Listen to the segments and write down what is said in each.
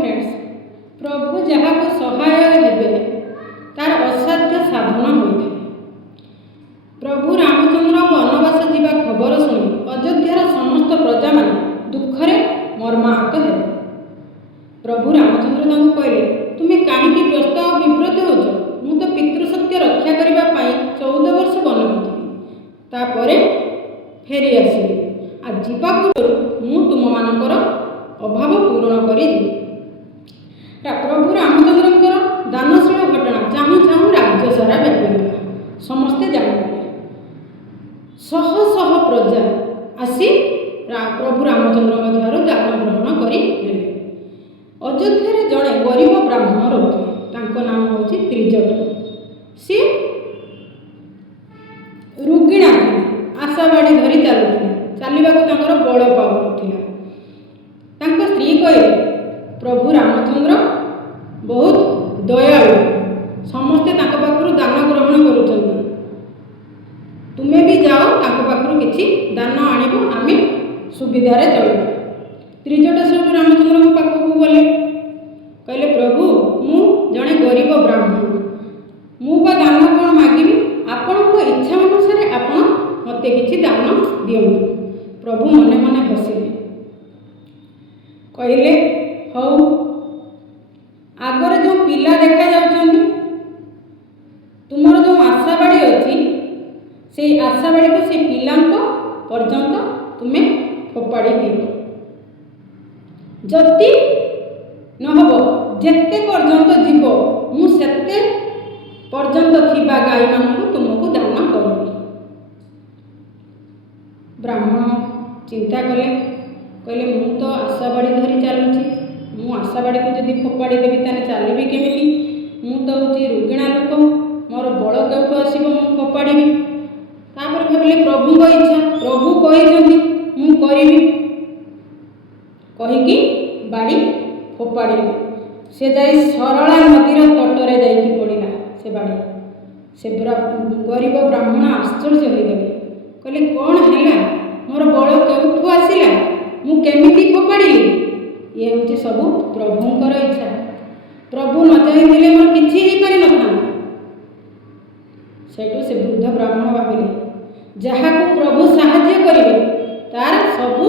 Friends, प्रभु जहाँ को सहाय हेबे तार असाध्य साधन होता है। प्रभु रामचंद्र वनवास जीवा खबर शुणी अयोध्यार समस्त प्रजा मान दुखरे मर्माहत हेले। प्रभु रामचंद्र तांको कहले, तुम्हें कहीं व्यस्त और विव्रत होच? मु तो पितृसत्य रक्षा करने 14 वर्ष वन को जीवी, तापर फेरी आसबि। आ जीवा पूर्व मु तुम मानकर अभाव पूरण कर। प्रभु रामचंद्र दानशील घटना चाहू चाहू राज्य सारा व्यापीगला, समस्ते जाणिगले। शह शह प्रजा आसी प्रभु रामचंद्र ठारू दान ग्रहण करदेले। अयोध्या जड़े गरीब ब्राह्मण रोचे, तांको नाम हूँ त्रिजट। सी रुगिणा थे, आशाबाड़ी धरी चलुले, चलने बल पाऊना। तांको स्त्री कहले, प्रभु रामचंद्र बहुत दयालु, समस्ते तांको पाखरु दान ग्रहण करुछन्ति, तुमे भी जाओ तांको पाखरु किछि दान आनिबो, आमे सुविधारे चलिबा। त्रिजट सब रामचंद्र पाखकु गले, कहले, प्रभु मु जड़े गरीब ब्राह्मण, मु बा दान कौन मागिबी? आपनको इच्छा अनुसार आपण मते किछि दान दियंतु। प्रभु मने मने हसिले, कहले, हौ आगर जो पिला देखा जाउछन्ति, तुमर जो आशाबाड़ी अच्छी से आशाबाड़ी को से पिलांको पर्यंत तुमे फोपाड़ी दियो। जति नहब जेते पर्यंत जीव मु सेते पर्यंत थिबा गाई मानकु तुमको दान करबी। ब्राह्मण चिंता कले, कहले, मु तो आशाबाड़ी धरी चलुची, मु आशाबाड़ी को जदि फोपाड़ी देवी ताने चलिबी केमिति? मु तो होची रुगिणा लोक, मोर बल केउटु आसीबो मु फोपाड़ी? तापर भाबिले प्रभु इच्छा, प्रभु कहिसंती मु करिबी कहिकी बाड़ी फोपाड़ी। से जाई सरला नदीर तटरे जाइकी पड़िला से बाड़ी। से गरीब ब्राह्मण आश्चर्य हो गले, कहले, कौन हैला? मोर बल केउठु आसिला? मु केमिति फोपाड़ी? ये हूँ सब प्रभुंकर इच्छा। प्रभु न चाहिए मोर किछि ही पारि नथा। सेठू से वृद्ध ब्राह्मण भाविले, जहाँ को प्रभु साहाय्य करेंगे तार सबू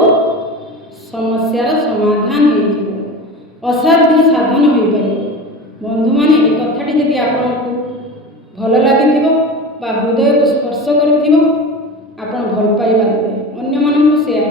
समस्यार समाधान हो, असाध्य साधन हो पार। बंधु माने ए कथाटी जदि आपको भल लगी हृदय को स्पर्श कर भल पाइबा देवे, अन्य मानक शेयर